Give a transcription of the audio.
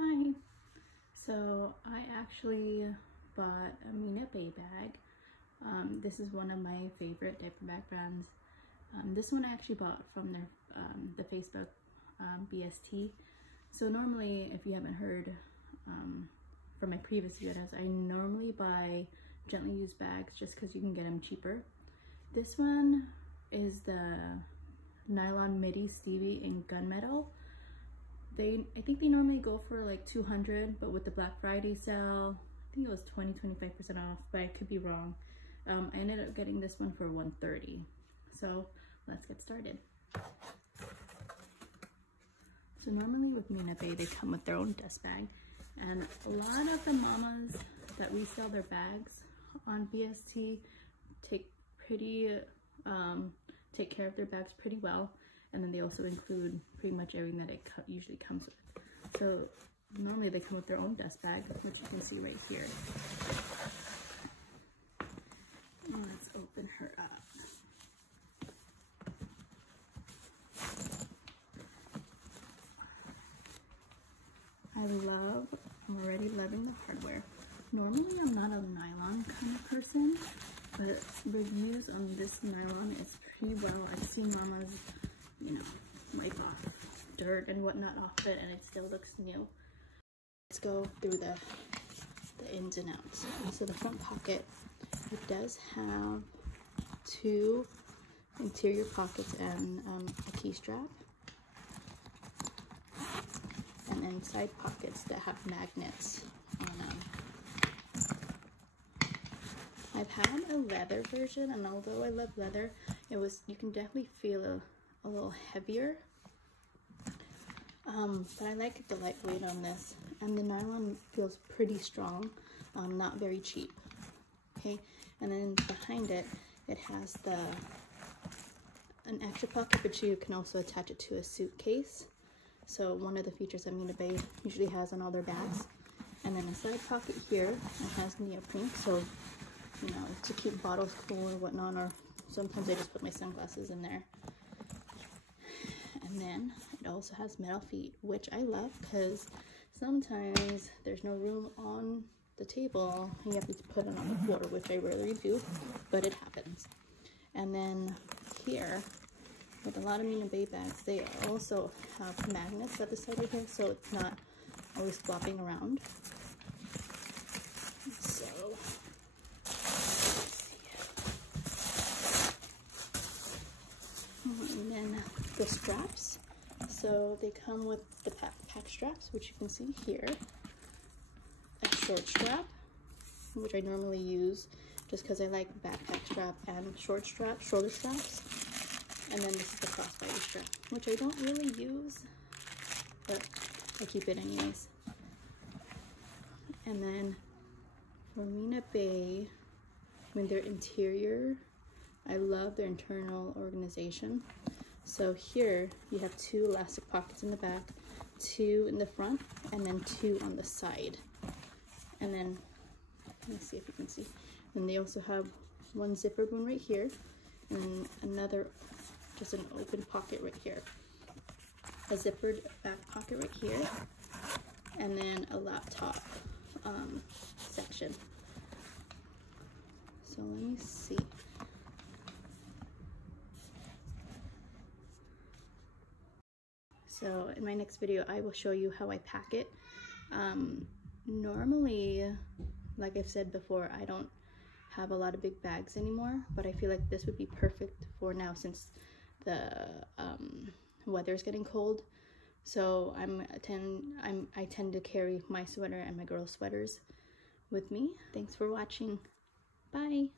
Hi. So I actually bought a Mina Baie bag. This is one of my favorite diaper bag brands. This one I actually bought from their the Facebook BST. So normally, if you haven't heard from my previous videos, I normally buy gently used bags just because you can get them cheaper. This one is the nylon midi Stevie in gunmetal. I think they normally go for like $200, but with the Black Friday sale, I think it was 25% off, but I could be wrong. I ended up getting this one for $130. So let's get started. So normally with Mina Baie, they come with their own dust bag, and a lot of the mamas that resell their bags on BST take care of their bags pretty well. And then they also include pretty much everything that it usually comes with. So normally they come with their own dust bag, which you can see right here. And let's open her up. I'm already loving the hardware. Normally I'm not a nylon kind of person, but reviews on this nylon is pretty well. I've seen mamas, you know, wipe off dirt and whatnot off it, and it still looks new. Let's go through the ins and outs. So the front pocket, it does have two interior pockets and a key strap, and then side pockets that have magnets on them. I've had a leather version, and although I love leather, you can definitely feel a little heavier, but I like the lightweight on this, and the nylon feels pretty strong, not very cheap. Okay, and then behind it, it has an extra pocket, but you can also attach it to a suitcase. So one of the features that Mina Baie usually has on all their bags. And then a side pocket here, it has neoprene, so you know, to keep bottles cool or whatnot, or sometimes I just put my sunglasses in there. And then it also has metal feet, which I love because sometimes there's no room on the table and you have to put it on the floor, which I rarely do, but it happens. And then here, with a lot of Mina Baie bags, they also have magnets at the side of here, so it's not always flopping around. So and then the straps, so they come with the pack straps, which you can see here, a short strap, which I normally use just because I like backpack strap and shoulder straps, and then this is the crossbody strap, which I don't really use, but I keep it anyways. And then for Mina Baie, their interior, I love their internal organization. So here you have two elastic pockets in the back, two in the front, and then two on the side. And then, let me see if you can see. And they also have one zippered one right here, and another, just an open pocket right here. A zippered back pocket right here, and then a laptop section. So let me see. So in my next video, I will show you how I pack it. Normally, like I've said before, I don't have a lot of big bags anymore, but I feel like this would be perfect for now since the weather's getting cold. So I tend to carry my sweater and my girls' sweaters with me. Thanks for watching. Bye.